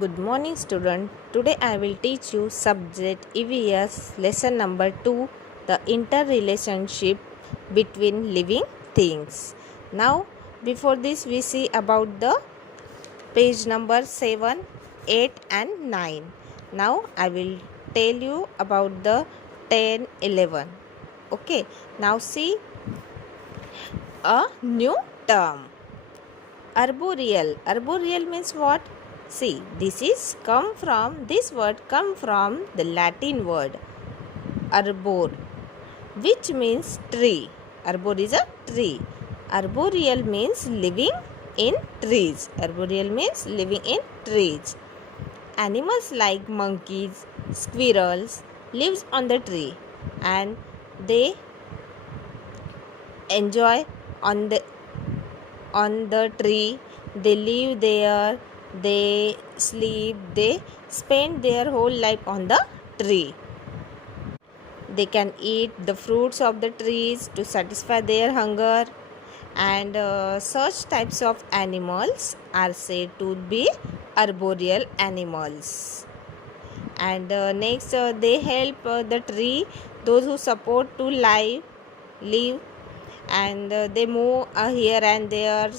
Good morning, student. Today I will teach you subject EVS lesson number 2, the interrelationship between living things. Now, before this we see about the page number 7, 8 and 9. Now I will tell you about the 10, 11. Okay, now see a new term. Arboreal. Arboreal means what? See, this word come from the Latin word arbor, which means tree. Arbor is a tree. Arboreal means living in trees. Arboreal means living in trees. Animals like monkeys, squirrels lives on the tree and they enjoy on the tree. They live there, they sleep, they spend their whole life on the tree. They can eat the fruits of the trees to satisfy their hunger, and such types of animals are said to be arboreal animals. And next they help the tree, those who support to live, and they move here and there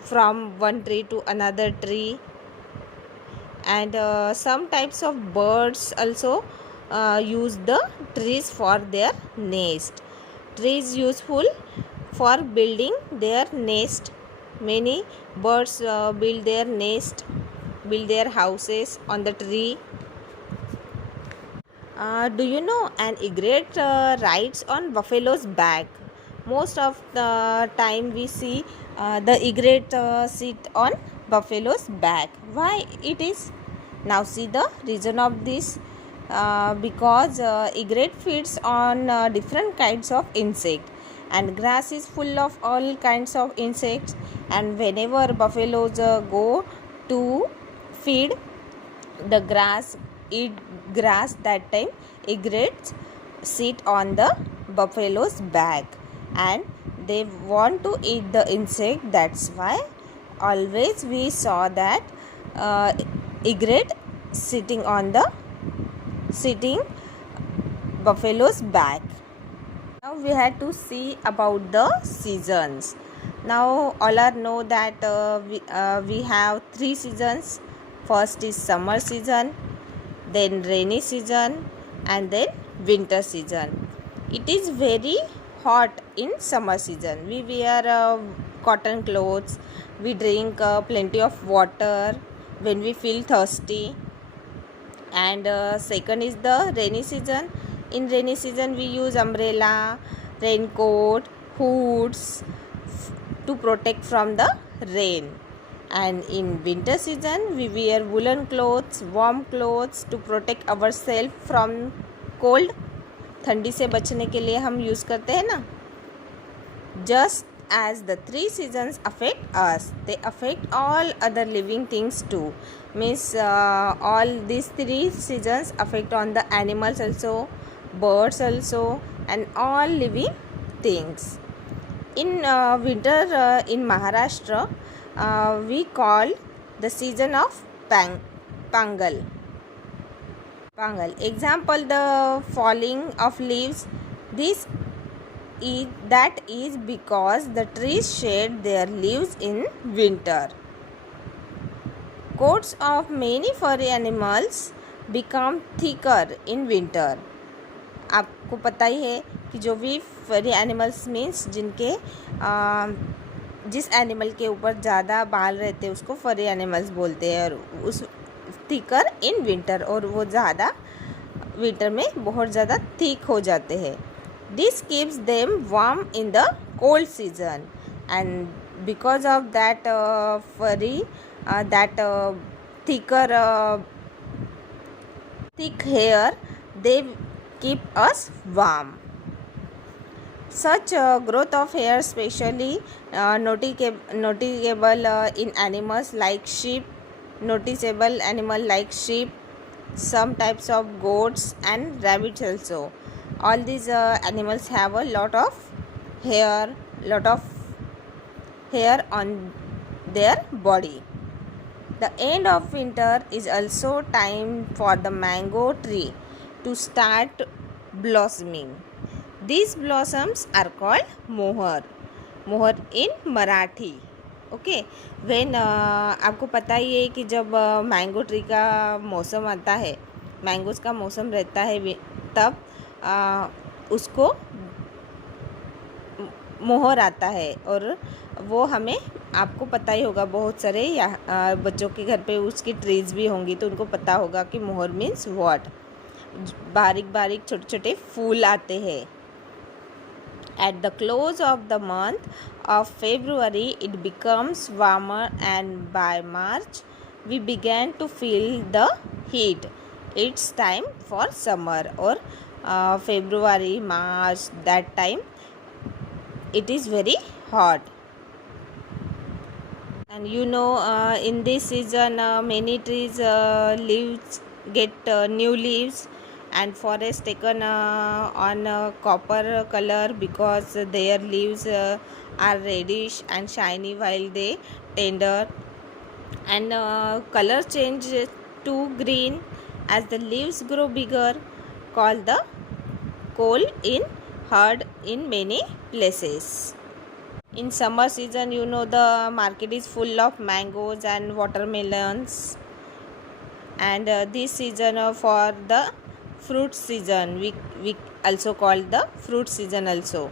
from one tree to another tree. And some types of birds also use the trees for their nest. Trees useful for building their nest. Many birds build their houses on the tree. Do you know an egret rides on buffalo's back? Most of the time we see the egret sit on buffalo's back. Why it is? Now see the reason of this. Because egret feeds on different kinds of insect, and grass is full of all kinds of insects, and whenever buffaloes go to feed the grass, eat grass, that time egrets sit on the buffalo's back and they want to eat the insect. That's why always we saw that egret sitting buffalo's back. Now we had to see about the seasons. Now all are know that we have 3 seasons. First is summer season, then rainy season, and then winter season. It is very hot in summer season. We wear cotton clothes, we drink plenty of water when we feel thirsty. And second is the rainy season. In rainy season we use umbrella, raincoat, hoods to protect from the rain. And in winter season we wear woolen clothes, warm clothes to protect ourselves from cold. ठंडी से बचने के लिए हम use करते हैं ना. Just as the 3 seasons affect us, they affect all other living things too. Means all these 3 seasons affect on the animals also, birds also, and all living things. In winter in Maharashtra, we call the season of Pangal. Example, the falling of leaves. That is because the trees shed their leaves in winter. Coats of many furry animals become thicker in winter. आपको पता ही है कि जो भी फरी animals means जिनके जिस animal के ऊपर ज़्यादा बाल रहते हैं उसको फरी एनिमल्स बोलते हैं, और उस थिकर इन विंटर, और वो ज़्यादा विंटर में बहुत ज़्यादा थिक हो जाते हैं. This keeps them warm in the cold season, and because of that thick hair, they keep us warm. Such growth of hair especially noticeable in animals like sheep, some types of goats and rabbits also. All these animals have a lot of hair on their body. The end of winter is also time for the mango tree to start blossoming. These blossoms are called mohar. मोहर इन Marathi. Okay when आपको पता ही है कि जब mango tree का मौसम आता है, मैंगोज़ का मौसम रहता है, तब उसको मोहर आता है. और वो हमें, आपको पता ही होगा, बहुत सारे बच्चों के घर पे उसकी ट्रीज़ भी होंगी तो उनको पता होगा कि मोहर मीन्स व्हाट. बारीक बारीक छोटे छोटे फूल आते हैं. At the close of the month of February, it becomes warmer, and by March, we began to feel the heat. It's time for summer. Or February, March, that time, it is very hot. And in this season, many trees leaves get new leaves, and forest taken on copper color because their leaves are reddish and shiny while they tender, and color change to green as the leaves grow bigger, called the coal in heard in many places. In summer season, the market is full of mangoes and watermelons, and this season for the fruit season, we also call the fruit season also.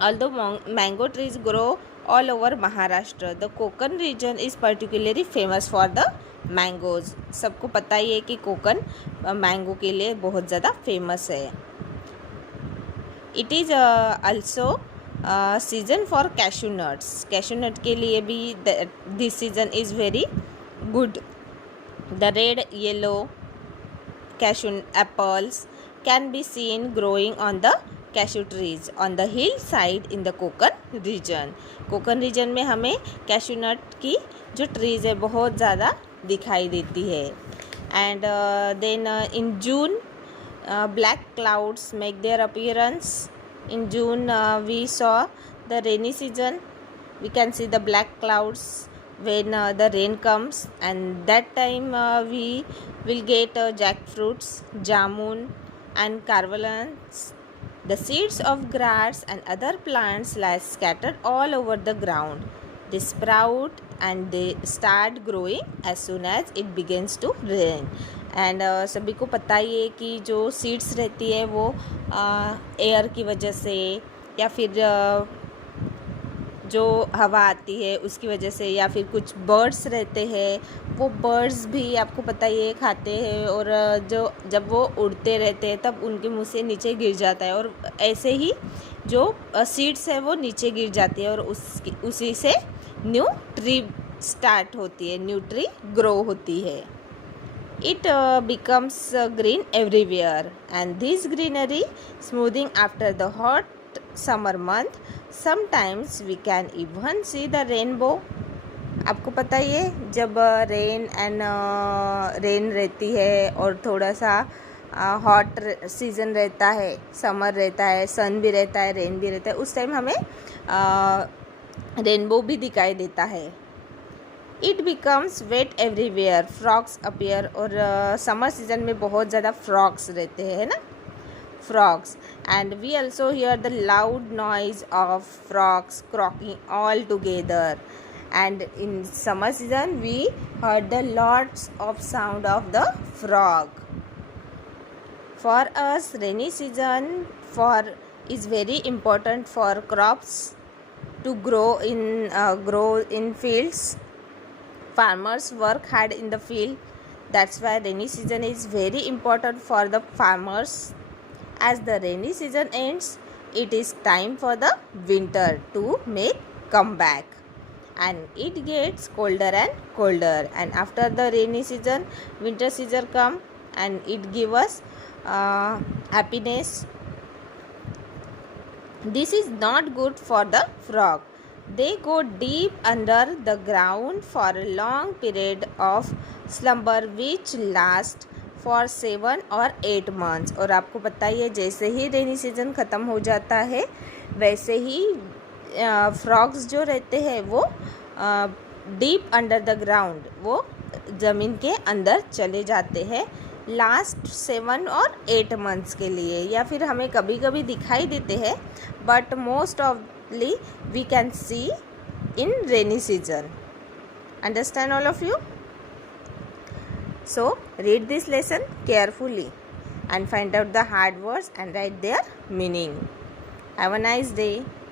Although mango trees grow all over Maharashtra, the Konkan region is particularly famous for the mangoes. सबको पता ही है कि Konkan mango के लिए बहुत ज़्यादा famous है. It is also season for cashew nuts. Cashew nut के लिए भी this season is very good. The red, yellow cashew apples can be seen growing on the cashew trees on the hillside in the Konkan region. Konkan region में हमें cashew नट की जो trees है बहुत ज़्यादा दिखाई देती है. And then in June black clouds make their appearance. In June we saw the rainy season. We can see the black clouds when the rain comes, and that time we will get jackfruits, jamun and carvalans. The seeds of grass and other plants lie scattered all over the ground. They sprout and they start growing as soon as it begins to rain. And सभी को पता ही है कि जो seeds रहती है वो air की वजह से या फिर जो हवा आती है उसकी वजह से, या फिर कुछ बर्ड्स रहते हैं वो बर्ड्स भी आपको पता ही है खाते हैं, और जब वो उड़ते रहते हैं तब उनके मुंह से नीचे गिर जाता है, और ऐसे ही जो सीड्स है वो नीचे गिर जाती है और उसी से न्यू ट्री स्टार्ट होती है, न्यू ट्री ग्रो होती है. It becomes green everywhere, and this greenery smoothing after the hot summer month. Sometimes we can even see the rainbow. आपको पता ही है जब रेन रहती है और थोड़ा सा हॉट सीज़न रहता है, समर रहता है, सन भी रहता है, रेन भी रहता है, उस टाइम हमें रेनबो भी दिखाई देता है. It becomes wet everywhere. Frogs appear. और समर सीजन में बहुत ज़्यादा फ्रॉग्स रहते हैं ना, frogs. And we also hear the loud noise of frogs croaking all together. And in summer season we heard the lots of sound of the frog. For us, rainy season is very important for crops to grow in fields. Farmers work hard in the field. That's why rainy season is very important for the farmers. As the rainy season ends, it is time for the winter to make comeback, and it gets colder and colder. And after the rainy season, winter season come, and it give us happiness. This is not good for the frog. They go deep under the ground for a long period of slumber which lasts for 7 or 8 months. और आपको पता ही है जैसे ही rainy season ख़त्म हो जाता है वैसे ही फ्रॉग्स जो रहते हैं वो डीप अंडर द ग्राउंड वो ज़मीन के अंदर चले जाते हैं लास्ट 7 और 8 मंथ्स के लिए, या फिर हमें कभी कभी दिखाई देते हैं, but most oftenly we can see in rainy season. Understand all of you? So read this lesson carefully and find out the hard words and write their meaning. Have a nice day.